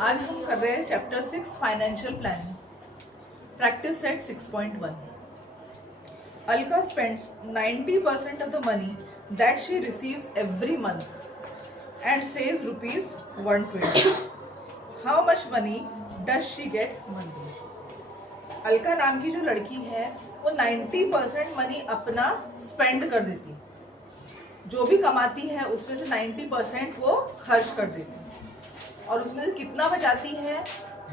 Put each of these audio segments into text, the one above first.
आज हम कर रहे हैं chapter 6 financial planning practice set 6.1. Alka spends 90% of the money that she receives every month and saves rupees 120. How much money does she get monthly? Alka नाम की जो लड़की है वो 90% मनी अपना स्पेंड कर देती, जो भी कमाती है उसमें से 90% वो खर्च कर देती और उसमें से कितना बचाती है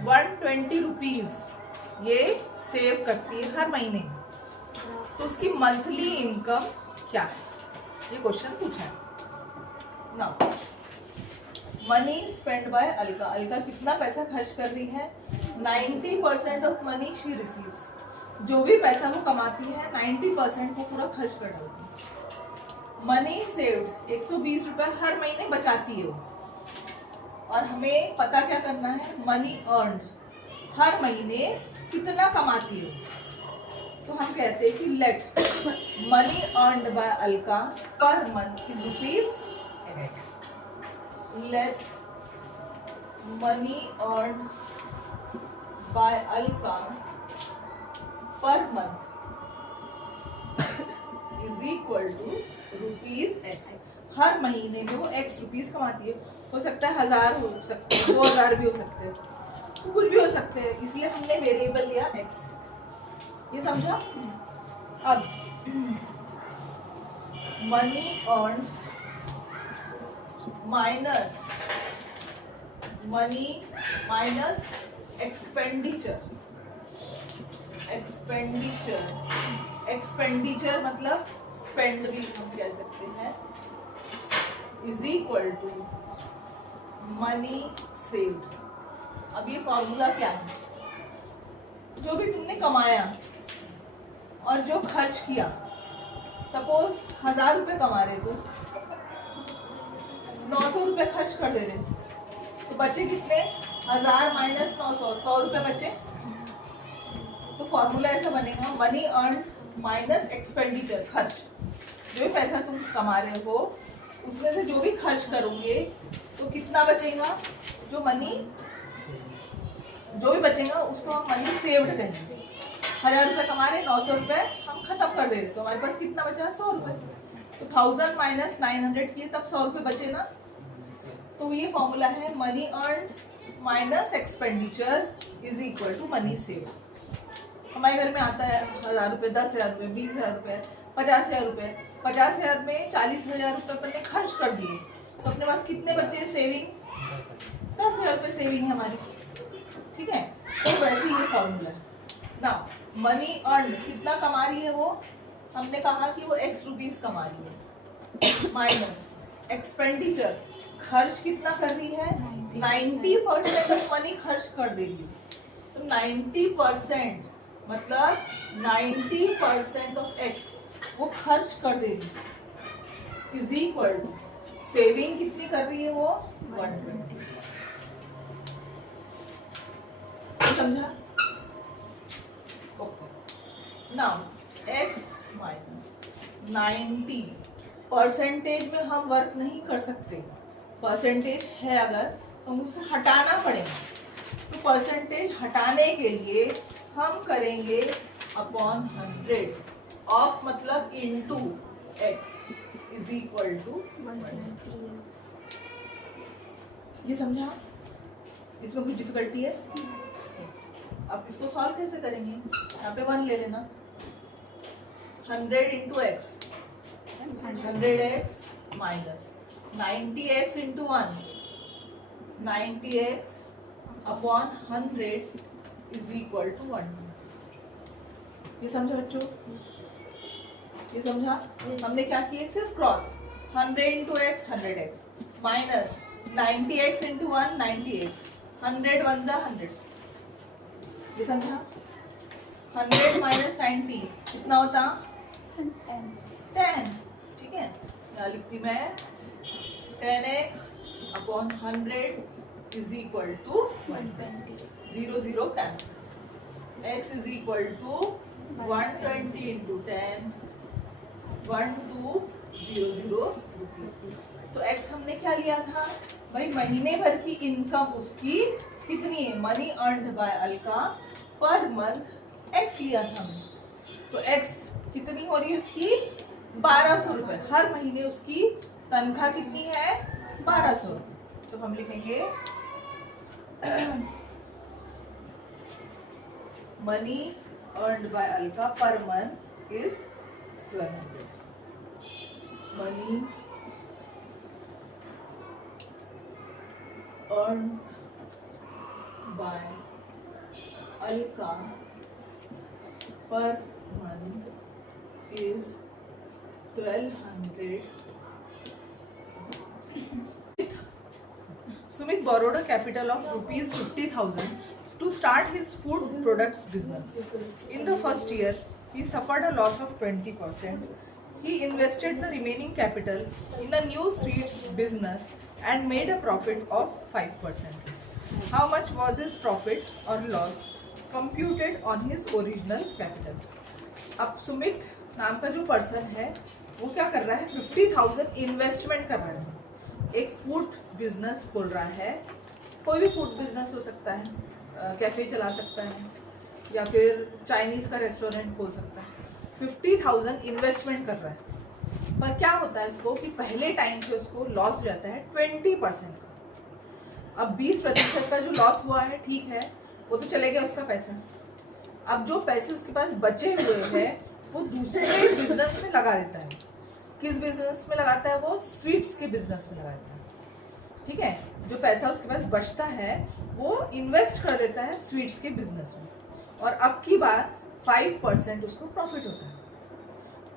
120 रुपीज ये सेव करती है हर महीने. तो उसकी मंथली इनकम क्या है, ये क्वेश्चन पूछा है. Now money spend by Alka. Alka कितना पैसा खर्च कर रही है 90% ऑफ मनी शी रिसीव्स. जो भी पैसा वो कमाती है 90% वो पूरा खर्च कर देती है. मनी सेव्ड 120 रुपए हर महीने बचाती है वो. और हमें पता क्या करना है, मनी अर्नड हर महीने कितना कमाती है. तो हम कहते हैं कि let money earned by Alka per month is rupees X. Let money earned by Alka per month is equal to rupees X. हर महीने में वो एक्स रुपीज कमाती है. हो सकता है 1000 हो सकते हैं, 2000 भी हो सकते हैं, कुछ भी हो सकते हैं, इसलिए हमने वेरिएबल लिया एक्स. ये समझा. अब money earn minus money minus expenditure. Expenditure मतलब स्पेंड भी हम कह सकते हैं, is equal to money saved. अब ये फॉर्मूला क्या है, जो भी तुमने कमाया और जो खर्च किया, सपोज 1000 रुपये कमा रहे तो 900 रुपये खर्च कर दे रहे, तो बचे कितने 1000 माइनस 900, 100 रुपये बचे. तो फॉर्मूला ऐसा बनेगा मनी अर्न माइनस एक्सपेंडिचर. खर्च जो भी पैसा तुम कमा रहे हो उसमें से जो भी खर्च करोगे तो कितना बचेगा, जो भी बचेगा उसको हम मनी सेव्ड कहेंगे. 1000 रुपये कमा रहे, 900 रुपये हम खत्म कर दे रहे, तो हमारे पास कितना बचा 100 रुपये. तो 1000 माइनस 900 किए तब 100 रुपये बचे ना. तो ये फॉर्मूला है money earn minus expenditure is equal to money saved. हमारे घर में आता है 1000 रुपये, 10,000 रुपये, 20,000 रुपये, 50,000 रुपये. 50,000 में 40,000 रुपये अपन ने खर्च कर दिए, तो अपने पास कितने बचे सेविंग, 10,000 रुपये सेविंग है हमारी. ठीक है, तो वैसे ये फॉर्मूला है ना. मनी अर्न कितना कमा रही है वो, हमने कहा कि वो एक्स रुपीज कमा रही है, माइनस एक्सपेंडिचर खर्च कितना कर रही है 90% ऑफ मनी खर्च कर दे रही है. तो 90% मतलब 90% ऑफ एक्स वो खर्च कर दे रही है, इज इक्वल टू सेविंग कितनी कर रही है वो 120. समझा. नाउ एक्स माइनस 90 परसेंटेज में हम वर्क नहीं कर सकते. परसेंटेज है अगर तो हम उसको हटाना पड़ेगा. तो परसेंटेज हटाने के लिए हम करेंगे अपॉन 100 ऑफ मतलब into X is equal to 120. ये समझा. इसमें कुछ डिफिकल्टी है. अब इसको सॉल्व कैसे करेंगे, यहाँ पे 1 ले लेना. 100 into X 100x minus 90x into 1 90x upon 100 is equal to 1. ये समझा बच्चों. ये समझा. हमने क्या किया, सिर्फ cross 100 into X 100x minus 90x into 1 90x 100 1 जा 100. ये समझा. 100 माइनस 90 कितना होता 10. ठीक है, यहाँ लिखती मैं 10x upon 100 is equal to 120. 0 0 cancel. x is equal to 120 into 10 1200 rupees. तो x हमने क्या लिया था भाई, महीने भर की इनकम उसकी कितनी है, money earned by Alka per month x लिया था हमने। तो x कितनी हो रही है उसकी 1200 रुपए, हर महीने उसकी तनख्वाह कितनी है 1200 रुपए। तो हम लिखेंगे money earned by Alka per month is 1200। Money earned by Alka per month is 1200. Sumit borrowed a capital of rupees 50,000 to start his food products business. In the first year, he suffered a loss of 20%. He invested the remaining capital in a new sweets business and made a profit of 5%. How much was his profit or loss computed on his original capital? अब सुमित नाम का जो person है वो क्या कर रहा है, 50,000 इन्वेस्टमेंट कर रहा है, एक फूड बिजनेस खोल रहा है। कोई भी फूड बिजनेस हो सकता है, कैफे चला सकता है या फिर चाइनीज का रेस्टोरेंट खोल सकता है। 50,000 इन्वेस्टमेंट कर रहा है, पर क्या होता है उसको कि पहले टाइम पे उसको लॉस हो जाता है 20% का। अब 20% का जो लॉस हुआ है, ठीक है, वो तो चले गया उसका पैसा। अब जो पैसे उसके पास बचे हुए हैं वो दूसरे बिजनेस में लगा देता है। किस बिजनेस में लगाता है वो, स्वीट्स के बिजनेस में लगा देता है। ठीक है, जो पैसा उसके पास बचता है वो इन्वेस्ट कर देता है स्वीट्स के बिजनेस में, और अब की बार 5% उसको प्रॉफिट होता है।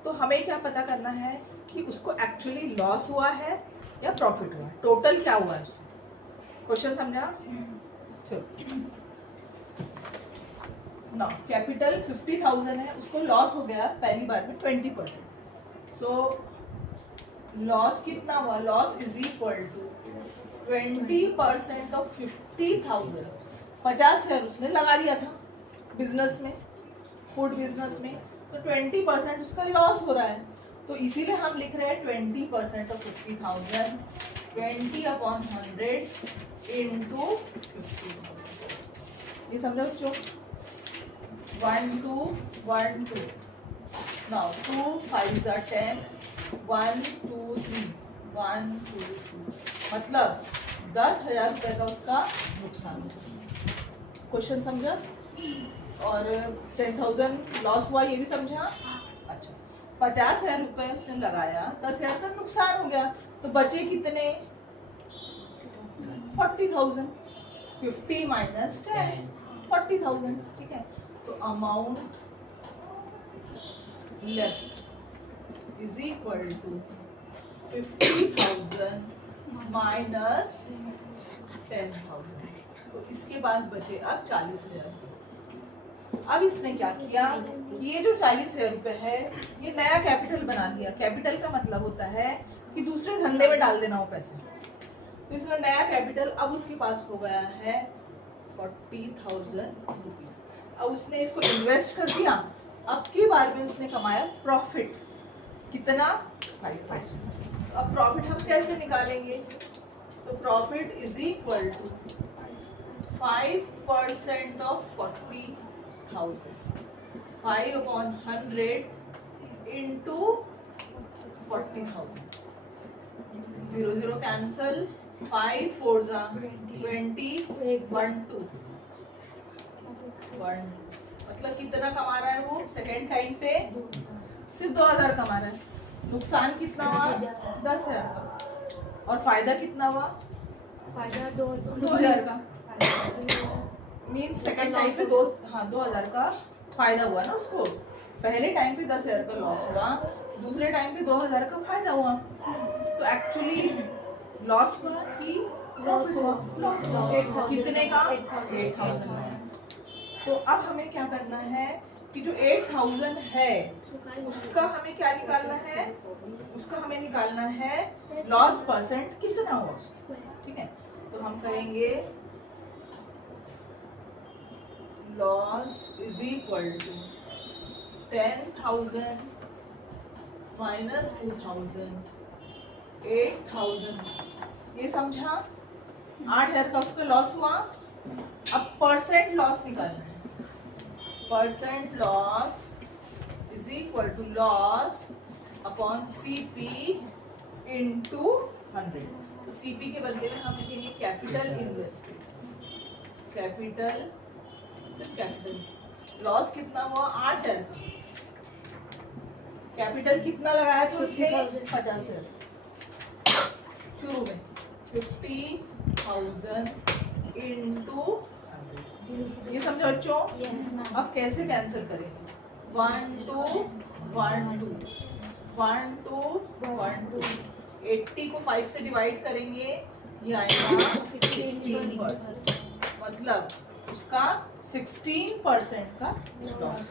तो हमें क्या पता करना है कि उसको एक्चुअली लॉस हुआ है या प्रॉफिट हुआ है, टोटल क्या हुआ है उसको। क्वेश्चन समझा? चलो ना, कैपिटल 50,000 है, उसको लॉस हो गया पहली बार में 20%। सो लॉस कितना हुआ, loss is equal to 20% of 50,000। 50,000 उसने लगा दिया था बिजनेस में, फूड बिजनेस में, तो 20% उसका लॉस हो रहा है। तो इसीलिए हम लिख रहे हैं 20% ऑफ 50,000, 20/100 इंटू 50,000। ये समझो बच्चों, 1 2 1 2, now 2 5s are 10, 1 2 3, 1 2 2, मतलब 10,000 रुपए का उसका नुकसान है। क्वेश्चन समझा? और 10,000 लॉस हुआ, ये भी समझा? अच्छा, 50,000 रुपए उसने लगाया, 10,000 का नुकसान हो गया, तो बचे कितने, 40,000। 50 माइनस 10, 40,000। ठीक है, तो amount left is equal to 50,000 minus 10,000। तो इसके पास बचे अब 40,000। अब इसने क्या किया, ये जो 40,000 रुपए है ये नया कैपिटल बना दिया। कैपिटल का मतलब होता है कि दूसरे धंधे में डाल देना वो पैसे। तो इसने नया कैपिटल, अब उसके पास हो गया है 40,000 रुपीज। अब उसने इसको इन्वेस्ट कर दिया, अब की बार में उसने कमाया प्रॉफिट कितना, 5%। अब प्रॉफिट हम कैसे निकालेंगे, so profit is equal to 5% of 40,000, 5/100 into 40,000। 0 0 cancel, 5 4s are 20, 1 2 1, मतलब कितना कमा रहा है वो सेकेंड टाइम पे, सिर्फ 2,000 कमा रहा है। नुकसान कितना हुआ, 10,000 का, और फायदा कितना हुआ, फायदा 2,000 का। मीन्स सेकेंड टाइम पे 2,000 का फायदा हुआ ना उसको। पहले टाइम पे 10,000 का लॉस हुआ, दूसरे टाइम पे 2,000 का फायदा हुआ। तो एक्चुअली लॉस हुआ कि प्रॉफिट हुआ, लॉस हुआ। कितने का, 8,000। तो अब हमें क्या करना है कि जो 8,000 है उसका हमें क्या निकालना है, उसका हमें निकालना है लॉस परसेंट कितना हुआ उसका। ठीक है, तो हम कहेंगे loss is equal to 10,000 minus 2,000 8,000 ये समझा। 8,000 का उसका लॉस हुआ। अब परसेंट लॉस निकालना है। Percent loss is equal to loss upon CP into 100। तो CP के बदले में हम लिखेंगे कैपिटल इन्वेस्टेड। कैपिटल सिर्फ कैपिटल। लॉस कितना हुआ 8,000 का। कैपिटल कितना लगाया था उसने 50,000 शुरू में। 50,000 इंटू 100। ये समझो बच्चों। अब कैसे कैंसिल करेंगे? 1 2 1 2 1 2 1 2। 80 को 5 से डिवाइड करेंगे, ये आएगा 16%। मतलब उसका 16% का लॉस।